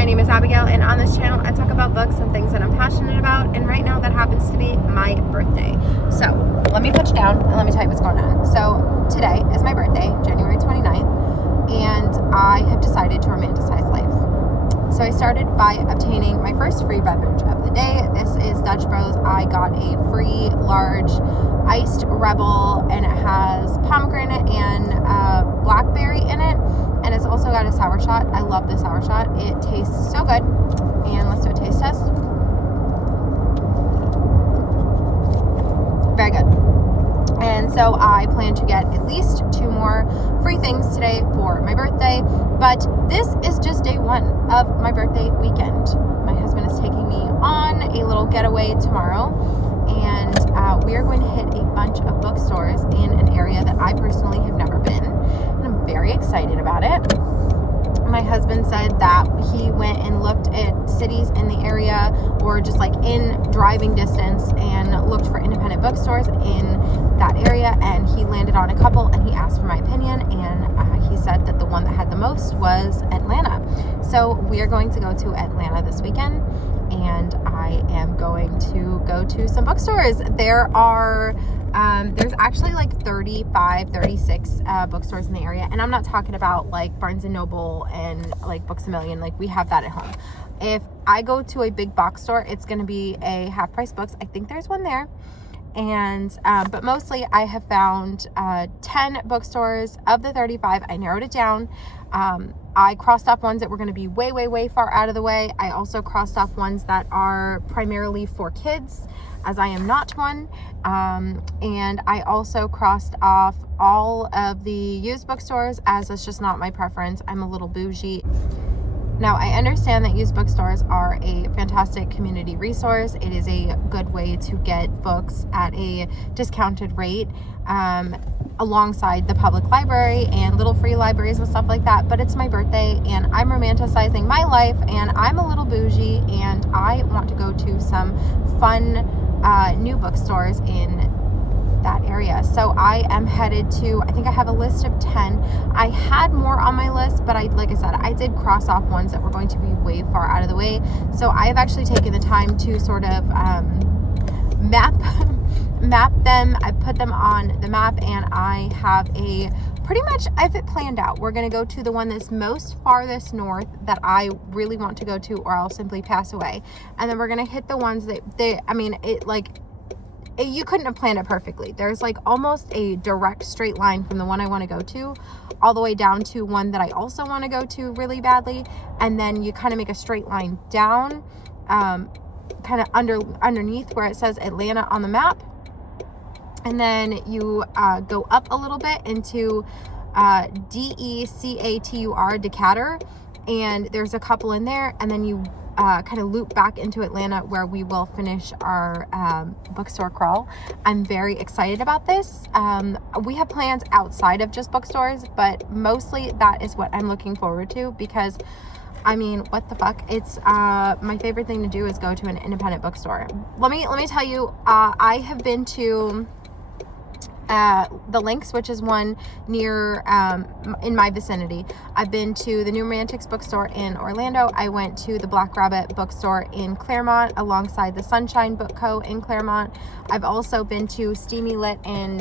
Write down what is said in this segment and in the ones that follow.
my name is Abigail, and on this channel I talk about books and things that I'm passionate about, and right now that happens to be my birthday. So let me put you down and let me tell you what's going on. So today is my birthday, January 29th, and I have decided to romanticize life. So I started by obtaining my first free beverage of the day. This is Dutch Bros. I got a free large iced Rebel, and it has pomegranate and blackberry in it, and it's also got a sour shot. I love the sour shot. It tastes so good. And let's do a taste test. Very good. And so I plan to get at least 2 more free things today for my birthday, but this is just day 1 of my birthday weekend. My husband is taking me on a little getaway tomorrow, and we are going to hit a bunch of bookstores in an area that I personally have never been, and I'm very excited about it. My husband said that he went and looked at cities in the area, or just like in driving distance, and looked for independent bookstores in that area, and he landed on a couple, and he asked for my opinion, and he said that the one that had the most was Atlanta. So we are going to go to Atlanta this weekend, and I am going to go to some bookstores. There's actually like 36 bookstores in the area, and I'm not talking about like Barnes & Noble and like Books A Million. Like, we have that at home. If I go to a big box store, it's going to be a Half Price Books. I think there's one there. And but mostly I have found 10 bookstores. Of the 35, I narrowed it down. I crossed off ones that were going to be way far out of the way. I also crossed off ones that are primarily for kids, as I am not one. And I also crossed off all of the used bookstores, as it's just not my preference. I'm a little bougie. Now, I understand that used bookstores are a fantastic community resource. It is a good way to get books at a discounted rate, alongside the public library and little free libraries and stuff like that. But it's my birthday, and I'm romanticizing my life, and I'm a little bougie, and I want to go to some fun new bookstores in that area. So I am headed to, I think I have a list of 10. I had more on my list, but like I said, I did cross off ones that were going to be way far out of the way. So I have actually taken the time to sort of map them. I put them on the map, and I have I have it planned out. We're going to go to the one that's most farthest north that I really want to go to, or I'll simply pass away. And then we're going to hit the ones that you couldn't have planned it perfectly. There's like almost a direct straight line from the one I want to go to all the way down to one that I also want to go to really badly. And then you kind of make a straight line down, kind of underneath where it says Atlanta on the map. And then you go up a little bit into Decatur, Decatur. And there's a couple in there. And then you kind of loop back into Atlanta, where we will finish our bookstore crawl. I'm very excited about this. We have plans outside of just bookstores, but mostly that is what I'm looking forward to, because I mean, what the fuck? It's my favorite thing to do is go to an independent bookstore. Let me tell you, I have been to the Links, which is one near in my vicinity. I've been to the New Romantics bookstore in Orlando. I went to the Black Rabbit bookstore in Claremont, alongside the Sunshine Book Co. in Claremont. I've also been to Steamy Lit in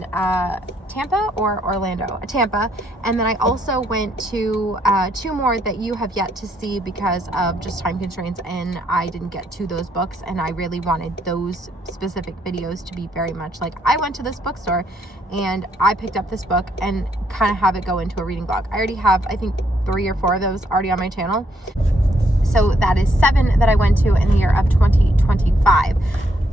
Tampa or Orlando? Tampa. And then I also went to 2 more that you have yet to see because of just time constraints, and I didn't get to those books, and I really wanted those specific videos to be very much like, I went to this bookstore and I picked up this book, and kind of have it go into a reading vlog. I already have, I think, 3 or 4 of those already on my channel. So that is 7 that I went to in the year of 2025.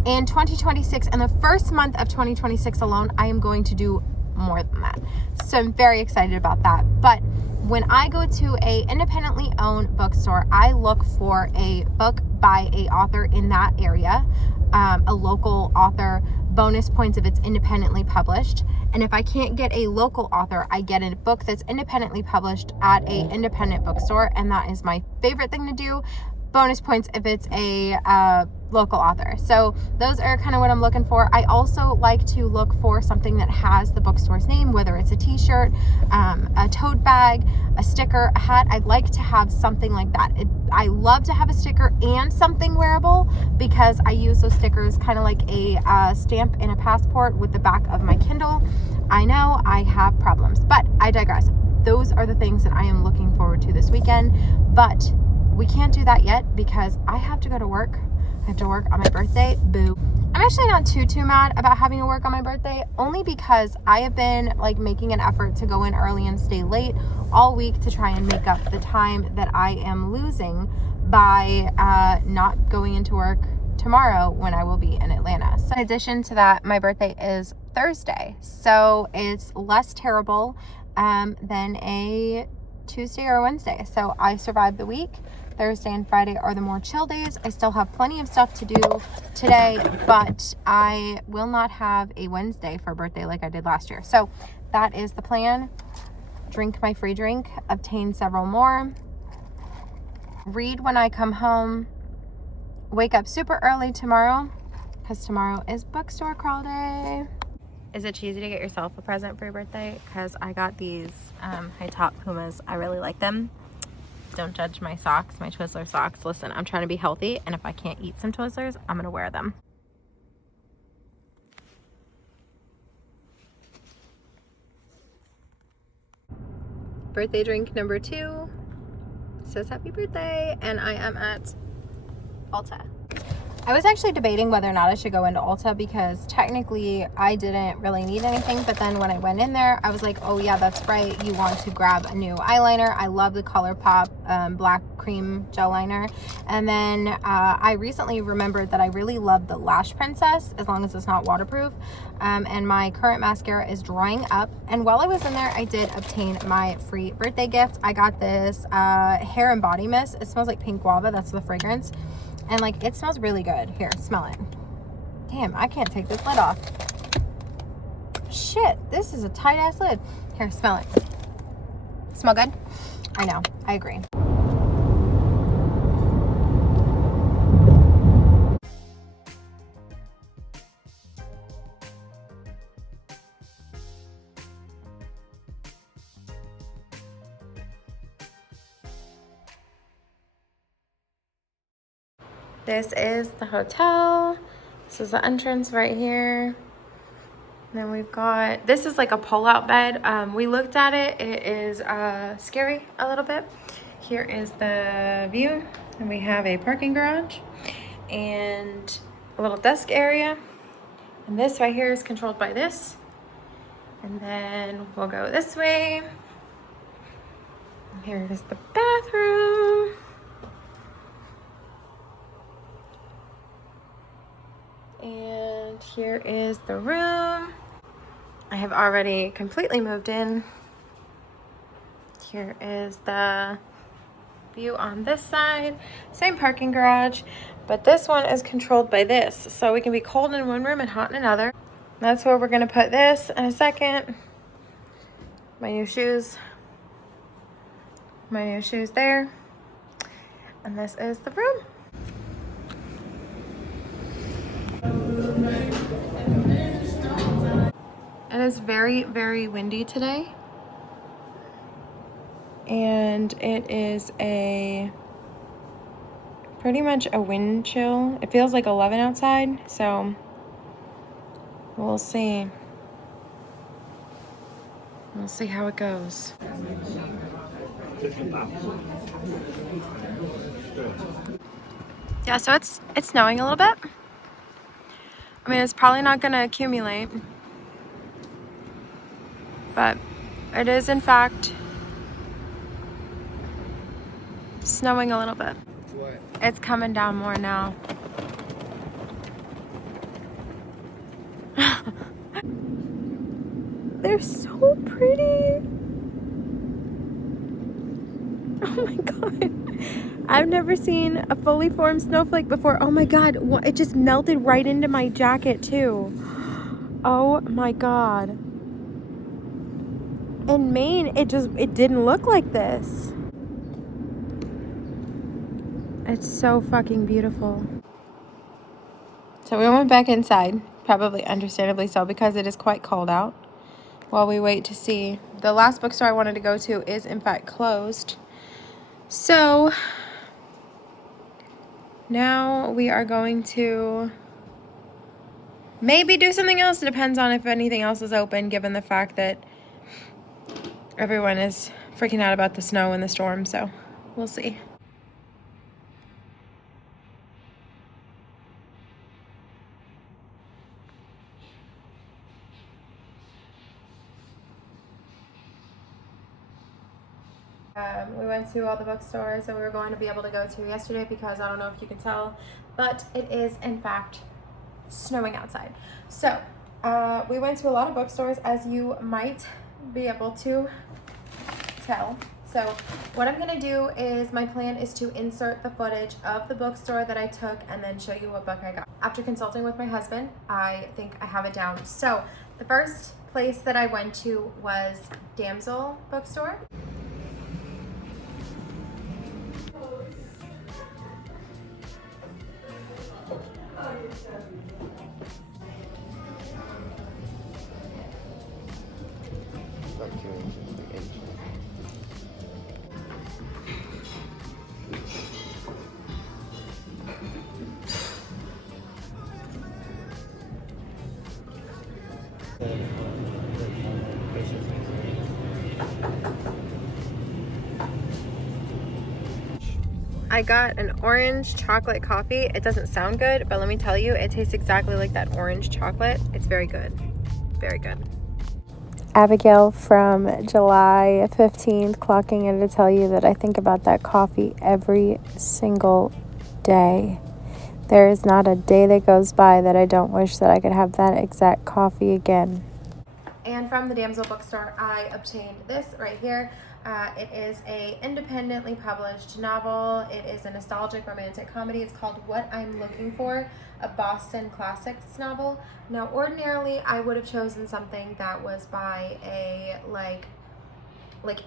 In 2026, and the first month of 2026 alone, I am going to do more than that. So I'm very excited about that. But when I go to a independently owned bookstore, I look for a book by a author in that area, a local author, bonus points if it's independently published. And if I can't get a local author, I get a book that's independently published at a independent bookstore, and that is my favorite thing to do. bonus points if it's a local author. So those are kind of what I'm looking for. I also like to look for something that has the bookstore's name, whether it's a t-shirt, a tote bag, a sticker, a hat. I'd like to have something like that. I love to have a sticker and something wearable, because I use those stickers kind of like a stamp in a passport with the back of my Kindle. I know I have problems, but I digress. Those are the things that I am looking forward to this weekend, but we can't do that yet because I have to go to work. I have to work on my birthday. Boo. I'm actually not too mad about having to work on my birthday, only because I have been like making an effort to go in early and stay late all week to try and make up the time that I am losing by not going into work tomorrow when I will be in Atlanta. So in addition to that, my birthday is Thursday, so it's less terrible than a Tuesday or Wednesday. So I survived the week. Thursday and Friday are the more chill days. I still have plenty of stuff to do today, but I will not have a Wednesday for birthday like I did last year. So that is the plan. Drink my free drink, obtain several more, read when I come home, wake up super early tomorrow because tomorrow is bookstore crawl day. Is it cheesy to get yourself a present for your birthday? Because I got these high top Pumas. I really like them. Don't judge my socks, my Twizzler socks. Listen, I'm trying to be healthy, and if I can't eat some Twizzlers, I'm gonna wear them. Birthday drink number 2 says happy birthday, and I am at Ulta. I was actually debating whether or not I should go into Ulta because technically I didn't really need anything, but then when I went in there, I was like, oh yeah, that's right, you want to grab a new eyeliner. I love the ColourPop black cream gel liner. And then I recently remembered that I really love the Lash Princess, as long as it's not waterproof. And my current mascara is drying up. And while I was in there, I did obtain my free birthday gift. I got this hair and body mist. It smells like pink guava, that's the fragrance. And like, it smells really good. Here, smell it. Damn, I can't take this lid off. Shit, this is a tight ass lid. Here, smell it. Smell good? I know, I agree. This is the hotel. This is the entrance right here. And then we've got, this is like a pull-out bed. We looked at it. It is scary a little bit. Here is the view. And we have a parking garage and a little desk area. And this right here is controlled by this. And then we'll go this way. Here is the bathroom. And here is the room. I have already completely moved in. Here is the view on this side. Same parking garage, but this one is controlled by this. So we can be cold in one room and hot in another. That's where we're gonna put this in a second. My new shoes. My new shoes there. And this is the room. It is very, very windy today. And it is pretty much a wind chill. It feels like 11 outside, so we'll see. We'll see how it goes. Yeah, so it's snowing a little bit. I mean, it's probably not gonna accumulate, but it is in fact snowing a little bit. What? It's coming down more now. They're so pretty. Oh my god. I've never seen a fully formed snowflake before. Oh my god, it just melted right into my jacket too. Oh my god. In Maine, it didn't look like this. It's so fucking beautiful. So we went back inside, probably understandably so, because it is quite cold out, while we wait to see. The last bookstore I wanted to go to is in fact closed. So now we are going to maybe do something else. It depends on if anything else is open, given the fact that everyone is freaking out about the snow and the storm, so we'll see. We went to all the bookstores that we were going to be able to go to yesterday because I don't know if you can tell, but it is in fact snowing outside. So we went to a lot of bookstores, as you might be able to tell. So what I'm gonna do is, my plan is to insert the footage of the bookstore that I took and then show you what book I got. After consulting with my husband, I think I have it down. So the first place that I went to was Damsel Bookstore. I got an orange chocolate coffee. It doesn't sound good, but let me tell you, it tastes exactly like that orange chocolate. It's very good. Very good. Abigail from July 15th clocking in to tell you that I think about that coffee every single day. There is not a day that goes by that I don't wish that I could have that exact coffee again. And from the Damsel Bookstore, I obtained this right here. It is a independently published novel. It is a nostalgic romantic comedy. It's called What I'm Looking For, a Boston Classics novel. Now, ordinarily, I would have chosen something that was by a, like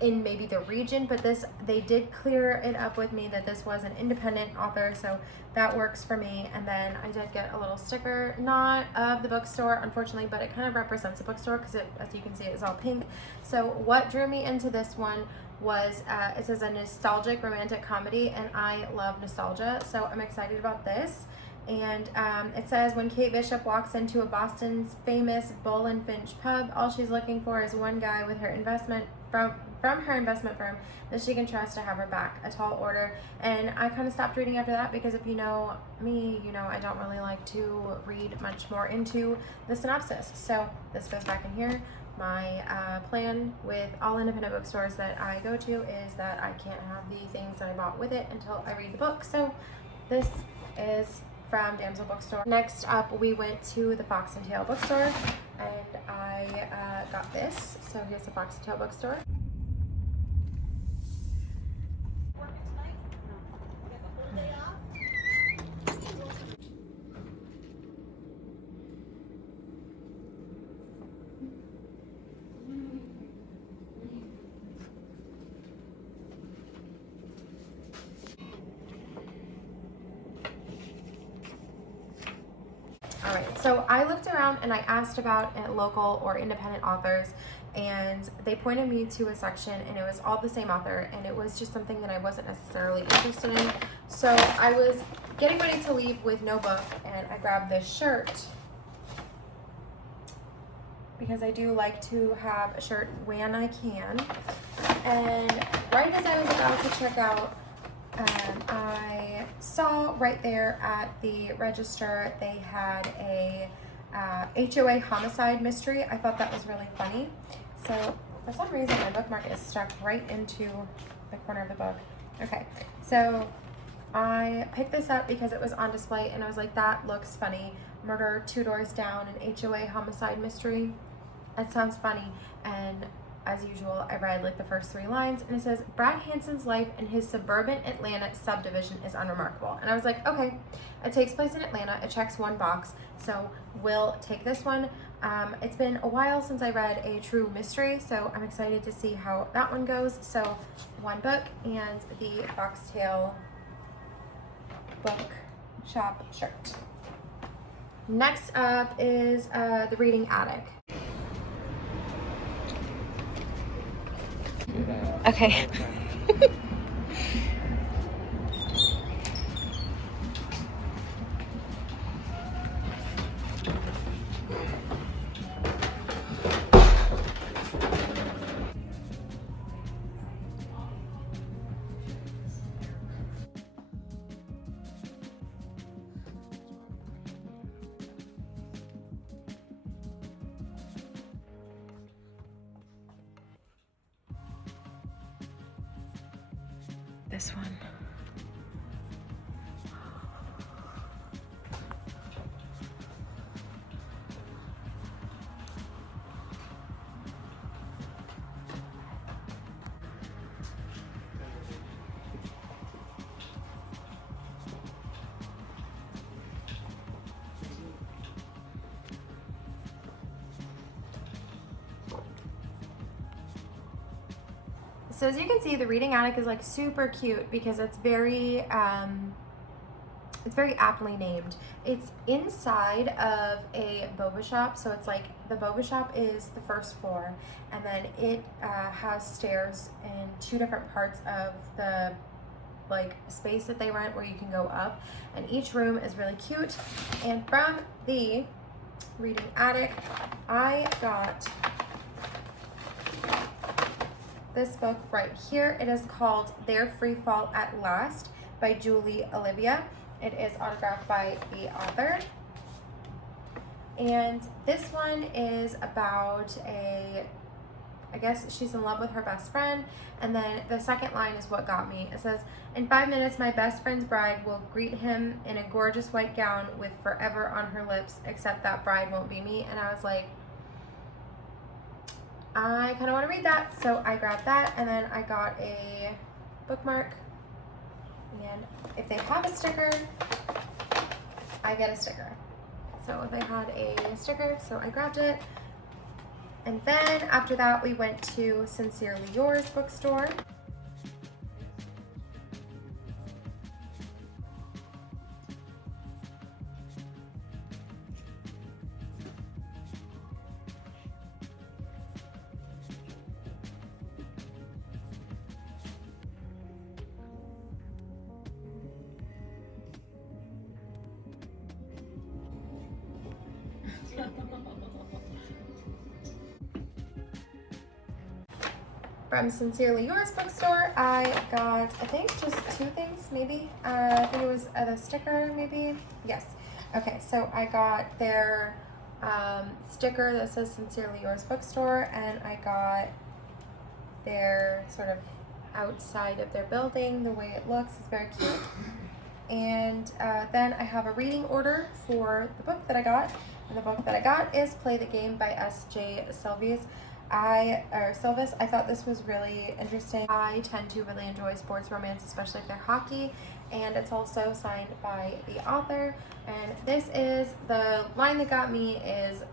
in maybe the region, but this, they did clear it up with me that this was an independent author, so that works for me. And then I did get a little sticker, not of the bookstore unfortunately, but it kind of represents a bookstore because it, as you can see, it's all pink. So what drew me into this one was it says a nostalgic romantic comedy, and I love nostalgia, so I'm excited about this. And it says, when Kate Bishop walks into a Boston's famous Bull and Finch pub, all she's looking for is one guy with her investment from her investment firm that she can trust to have her back. A tall order. And I kind of stopped reading after that because, if you know me, you know I don't really like to read much more into the synopsis. So this goes back in here. My plan with all independent bookstores that I go to is that I can't have the things that I bought with it until I read the book. So this is from Damsel Bookstore. Next up, we went to the Foxtail Bookstore, and I got this. So here's the Foxtail Bookstore. All right, so I looked around and I asked about local or independent authors, and they pointed me to a section, and it was all the same author, and it was just something that I wasn't necessarily interested in. So I was getting ready to leave with no book, and I grabbed this shirt because I do like to have a shirt when I can. And right as I was about to check out, I saw right there at the register they had a HOA Homicide mystery. I thought that was really funny. So for some reason my bookmark is stuck right into the corner of the book. Okay, so I picked this up because it was on display and I was like, that looks funny. Murder Two Doors Down, an HOA Homicide mystery. That sounds funny. And as usual, I read like the first 3 lines, and it says, Brad Hansen's life in his suburban Atlanta subdivision is unremarkable. And I was like, okay, it takes place in Atlanta. It checks one box, so we'll take this one. It's been a while since I read a true mystery, so I'm excited to see how that one goes. So one book, and the Foxtail Bookshop shirt. Next up is the Reading Attic. Okay. This one. So as you can see, the Reading Attic is like super cute because it's very aptly named. It's inside of a Boba shop, so it's like the Boba shop is the first floor, and then it has stairs in two different parts of the like space that they rent where you can go up, and each room is really cute. And from the Reading Attic, I got this book right here. It is called Their Freefall at Last by Olivia. It is autographed by the author. And this one is about I guess she's in love with her best friend. And then the second line is what got me. It says, "In 5 minutes, my best friend's bride will greet him in a gorgeous white gown with forever on her lips, except that bride won't be me." And I was like, I kind of want to read that, so I grabbed that, and then I got a bookmark, and if they have a sticker, I get a sticker. So they had a sticker, so I grabbed it. And then after that, we went to Sincerely Yours bookstore. From Sincerely Yours bookstore, I got, I think, just two things, maybe. I think it was the sticker, maybe. Yes. Okay, so I got their sticker that says Sincerely Yours bookstore, and I got their sort of outside of their building, the way it looks is very cute. And then I have a reading order for the book that I got, and the book that I got is Play the Game by S.J. Sylvis. Sylvis, I thought this was really interesting. I tend to really enjoy sports romance, especially if they're hockey, and it's also signed by the author. And this is, the line that got me is,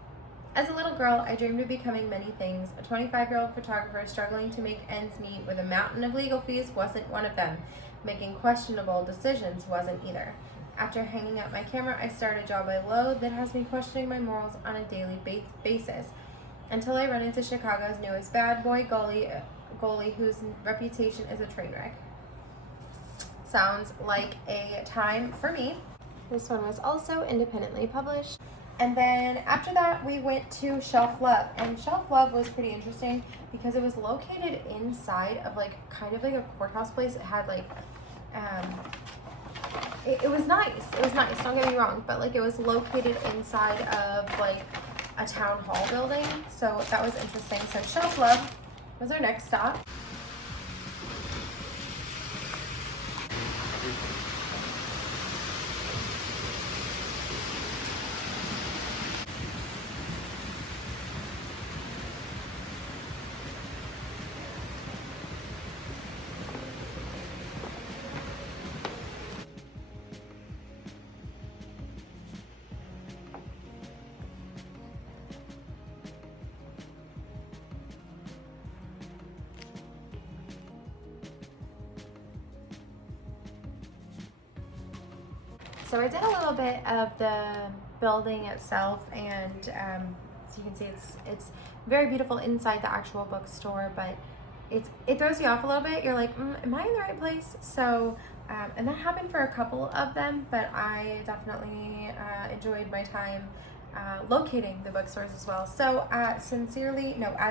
"As a little girl, I dreamed of becoming many things. A 25-year-old photographer struggling to make ends meet with a mountain of legal fees wasn't one of them. Making questionable decisions wasn't either. After hanging up my camera, I started a job I loathe that has me questioning my morals on a daily basis. Until I run into Chicago's newest bad boy goalie whose reputation is a train wreck." Sounds like a time for me. This one was also independently published. And then after that, we went to Shelf Love. And Shelf Love was pretty interesting because it was located inside of like kind of like a courthouse place. It had like, it was nice. It was nice, don't get me wrong. But like it was located inside of like a town hall building, so that was interesting. So Shelf Love was our next stop. So I did a little bit of the building itself, and so you can see it's very beautiful inside the actual bookstore, but it throws you off a little bit. You're like, am I in the right place? So, and that happened for a couple of them, but I definitely enjoyed my time locating the bookstores as well. So at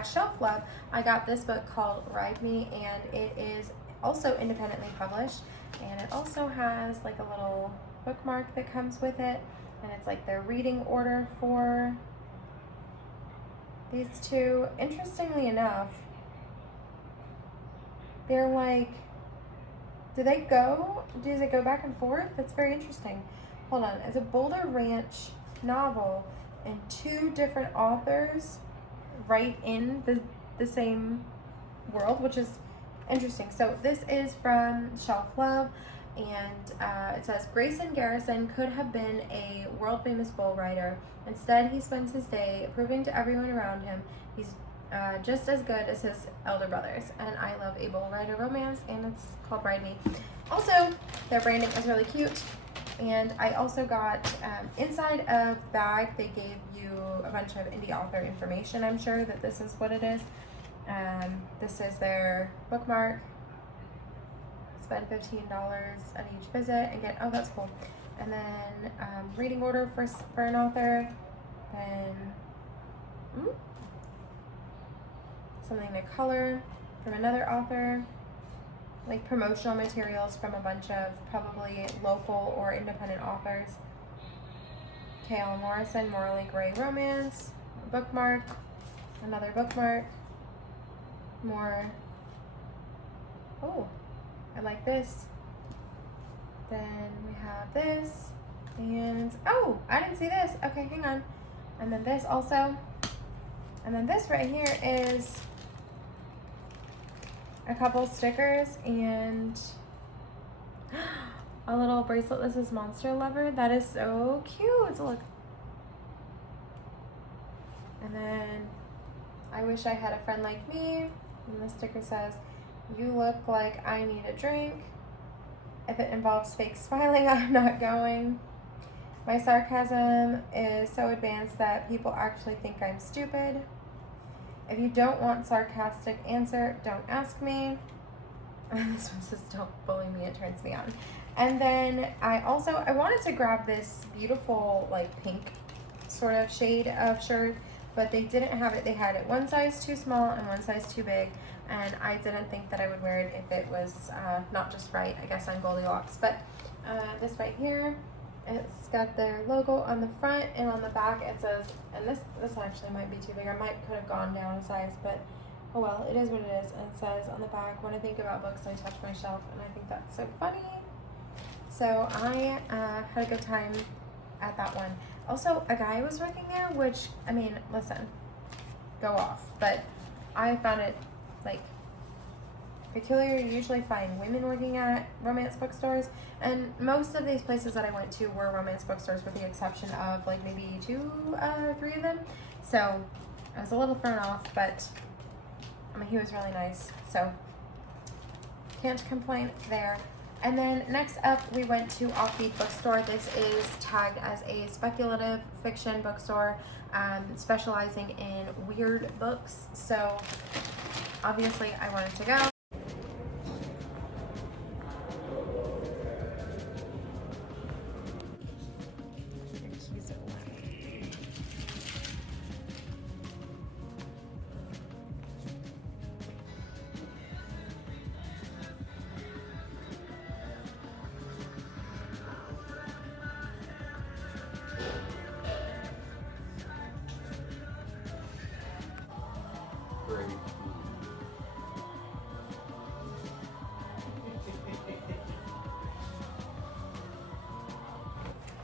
Shelf Love, I got this book called Ride Me, and it is also independently published, and it also has like a little bookmark that comes with it, and it's like their reading order for these two. Interestingly enough, they're like, does it go back and forth? That's very interesting. Hold on. It's a Boulder Ranch novel, and two different authors write in the same world, which is interesting. So this is from Shelf Love, and it says, Garrison could have been a world-famous bull rider. Instead, he spends his day proving to everyone around him he's just as good as his elder brothers. And I love a bull rider romance, and it's called Ride Me. Also, their branding is really cute. And I also got, inside of the bag, they gave you a bunch of indie author information. I'm sure that this is what it is. This is their bookmark. Spend $15 at each visit and get, oh, that's cool. And then reading order for an author. Then something to color from another author. Like promotional materials from a bunch of probably local or independent authors. K.L. Morrison, Morally Gray Romance, bookmark, another bookmark, more, oh, I like this. Then we have this, and, oh, I didn't see this. Okay, hang on. And then this also. And then this right here is a couple stickers and a little bracelet. This is Monster Lover. That is so cute. Look. And then I wish I had a friend like me. And the sticker says, you look like I need a drink. If it involves fake smiling, I'm not going. My sarcasm is so advanced that people actually think I'm stupid. If you don't want sarcastic answer, don't ask me. And this one says, don't bully me, it turns me on. And then I wanted to grab this beautiful like pink sort of shade of shirt, but they didn't have it. They had it one size too small and one size too big, and I didn't think that I would wear it if it was not just right, I guess, on Goldilocks. But this right here, it's got their logo on the front, and on the back it says, and this actually might be too big. I could have gone down a size, but oh well, it is what it is. And it says on the back, when I think about books, I touch my shelf, and I think that's so funny. So I had a good time at that one. Also, a guy was working there, which, I mean, listen, go off. But I found it, like, peculiar. You usually find women working at romance bookstores, and most of these places that I went to were romance bookstores, with the exception of, like, maybe 2 or 3 of them. So I was a little thrown off, but I mean, he was really nice, so can't complain there. And then next up, we went to Offbeat Bookstore. This is tagged as a speculative fiction bookstore, specializing in weird books. So obviously I wanted to go.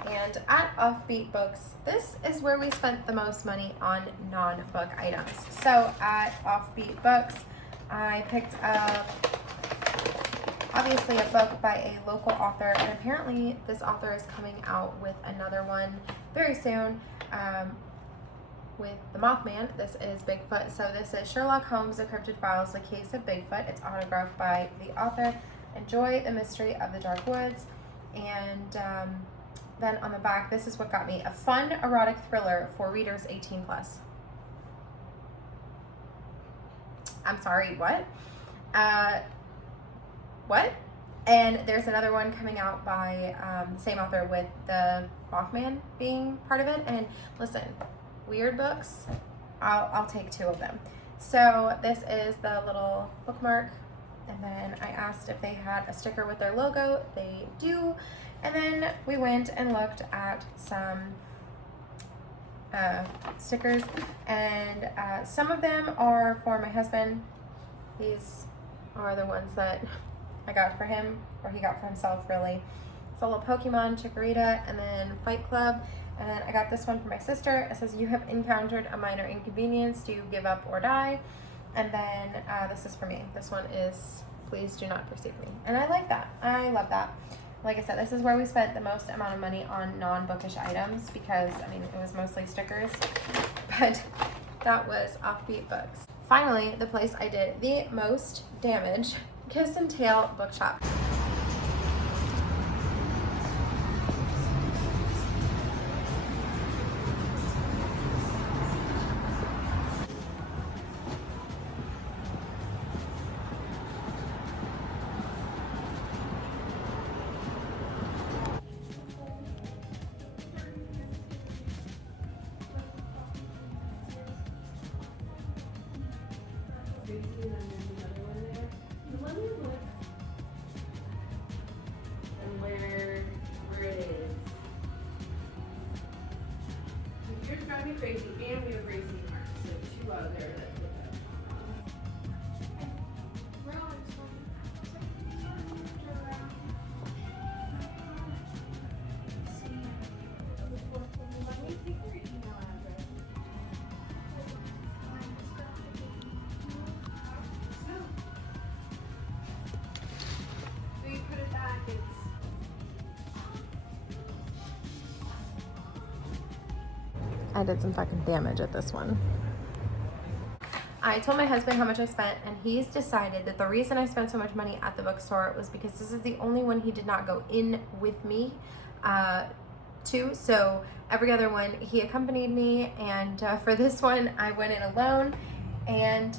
And at Offbeat Books, this is where we spent the most money on non-book items. So at Offbeat Books, I picked up, obviously, a book by a local author, and apparently this author is coming out with another one very soon, with The Mothman. This is Bigfoot. So this is Sherlock Holmes, The Cryptid Files, The Case of Bigfoot. It's autographed by the author. Enjoy the mystery of the dark woods. And then on the back, this is what got me. A fun erotic thriller for readers 18 plus. I'm sorry, what? What? And there's another one coming out by the same author with the Mothman being part of it. And listen, weird books, I'll take 2 of them. So this is the little bookmark. And then I asked if they had a sticker with their logo. They do. And then we went and looked at some stickers. And some of them are for my husband. These are the ones that I got for him, or he got for himself, really. It's a little Pokemon, Chikorita, and then Fight Club. And then I got this one for my sister. It says, you have encountered a minor inconvenience. Do you give up or die? And then this is for me. This one is, please do not perceive me. And I like that. I love that. Like I said, this is where we spent the most amount of money on non-bookish items because, I mean, it was mostly stickers. But that was Offbeat Books. Finally, the place I did the most damage, Gayson Bookshop. Crazy, and we have Crazy Mark, so 2 out there that did that. Let me take your email address. So you put it back, it's I did some fucking damage at this one. I told my husband how much I spent, and he's decided that the reason I spent so much money at the bookstore was because this is the only one he did not go in with me to. So every other one he accompanied me, and for this one I went in alone, and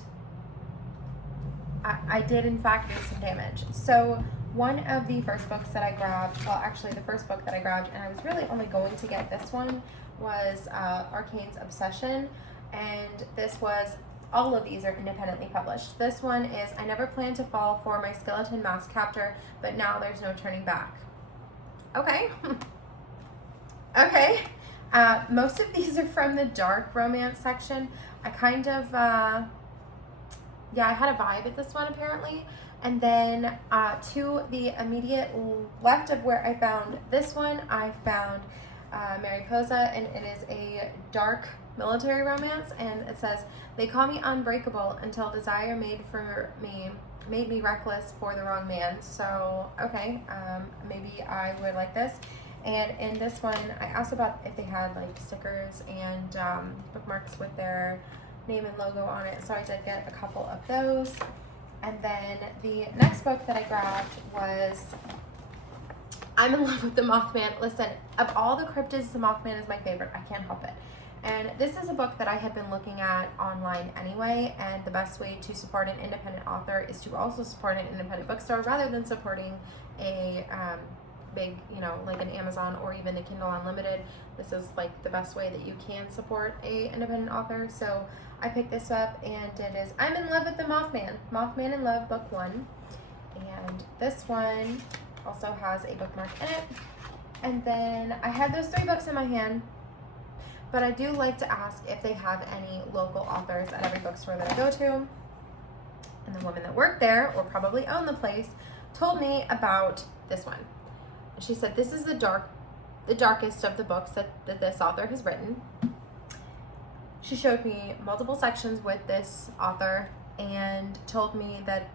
I did in fact do some damage. So one of the first books that I grabbed, well actually the first book that I grabbed, and I was really only going to get this one, was Arcane's Obsession, and this was, all of these are independently published. This one is, I never planned to fall for my skeleton mask captor, but now there's no turning back. Okay. Okay. Most of these are from the dark romance section. I kind of, yeah, I had a vibe at this one apparently. And then to the immediate left of where I found this one, I found Mariposa, and it is a dark military romance, and it says, they call me unbreakable until desire made me reckless for the wrong man. So okay, maybe I would like this. And in this one I asked about if they had like stickers and bookmarks with their name and logo on it, so I did get a couple of those. And then the next book that I grabbed was I'm in love with the Mothman. Listen, of all the cryptids, the Mothman is my favorite. I can't help it. And this is a book that I had been looking at online anyway, and the best way to support an independent author is to also support an independent bookstore rather than supporting a big, you know, like an Amazon or even a Kindle Unlimited. This is like the best way that you can support a independent author. So I picked this up, and it is I'm in Love with the Mothman. Mothman in Love, book 1. And this one also has a bookmark in it. And then I had those 3 books in my hand, but I do like to ask if they have any local authors at every bookstore that I go to. And the woman that worked there, or probably owned the place, told me about this one. She said, this is the darkest of the books that this author has written. She showed me multiple sections with this author and told me that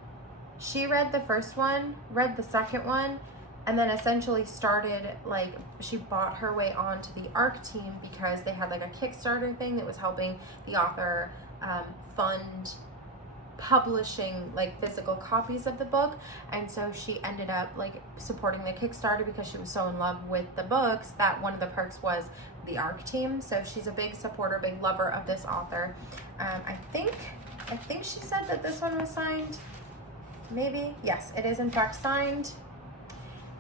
she read the first one, read the second one, and then essentially started, like, she bought her way onto the ARC team because they had like a Kickstarter thing that was helping the author fund publishing like physical copies of the book, and so she ended up like supporting the Kickstarter because she was so in love with the books that one of the perks was the ARC team. So she's a big supporter, big lover of this author. I think she said that this one was signed. Maybe. Yes, it is in fact signed.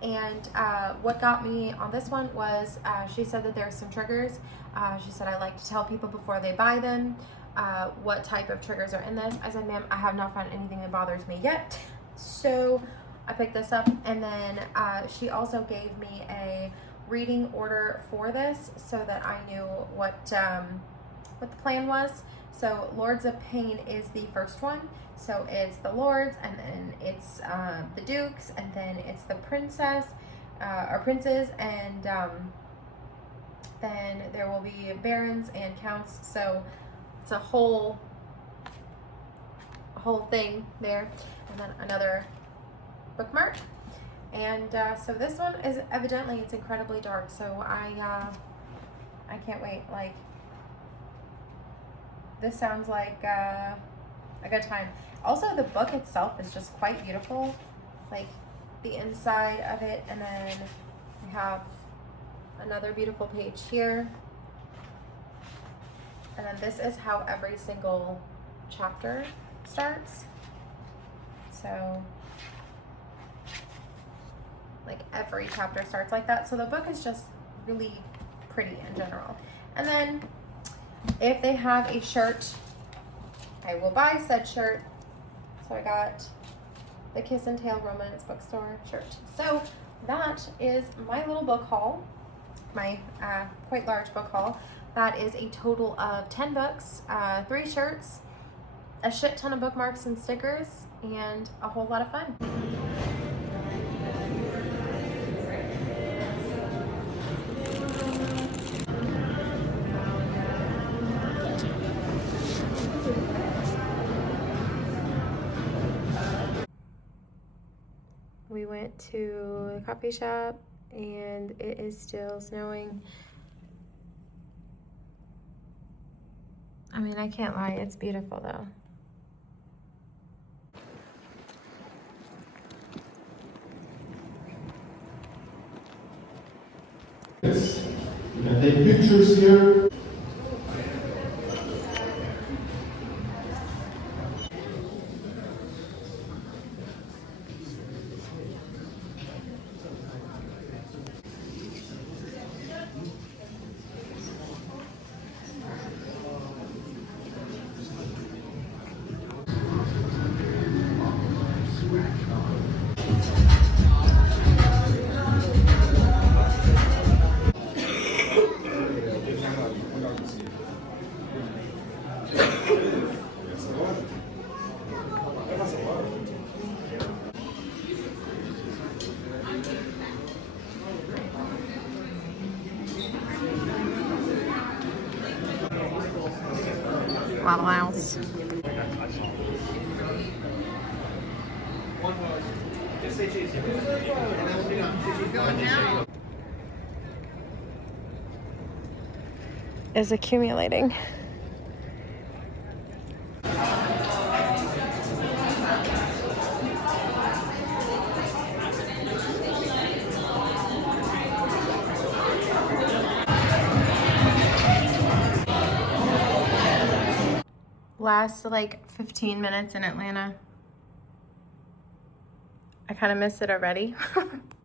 And what got me on this one was she said that there's some triggers. She said, I like to tell people before they buy them what type of triggers are in this. I said, ma'am, I have not found anything that bothers me yet. So I picked this up, and then she also gave me a reading order for this so that I knew what the plan was. So Lords of Pain is the first one. So it's the Lords, and then it's the Dukes, and then it's the Princess, or Princes, and then there will be Barons and Counts. So it's a whole thing there. And then another bookmark. And so this one is evidently, it's incredibly dark. So I can't wait. Like, this sounds like a good time. Also, the book itself is just quite beautiful, like the inside of it, and then we have another beautiful page here, and then this is how every single chapter starts. So like every chapter starts like that. So the book is just really pretty in general. And then if they have a shirt, I will buy said shirt. So I got the Kiss and Tale Romance Bookstore shirt. So that is my little book haul, my quite large book haul. That is a total of 10 books, 3 shirts, a shit ton of bookmarks and stickers, and a whole lot of fun. We went to the coffee shop, and it is still snowing. I mean, I can't lie, it's beautiful though. Yes, you can take pictures here. Waffle House. Is accumulating. Last like 15 minutes in Atlanta. I kind of missed it already.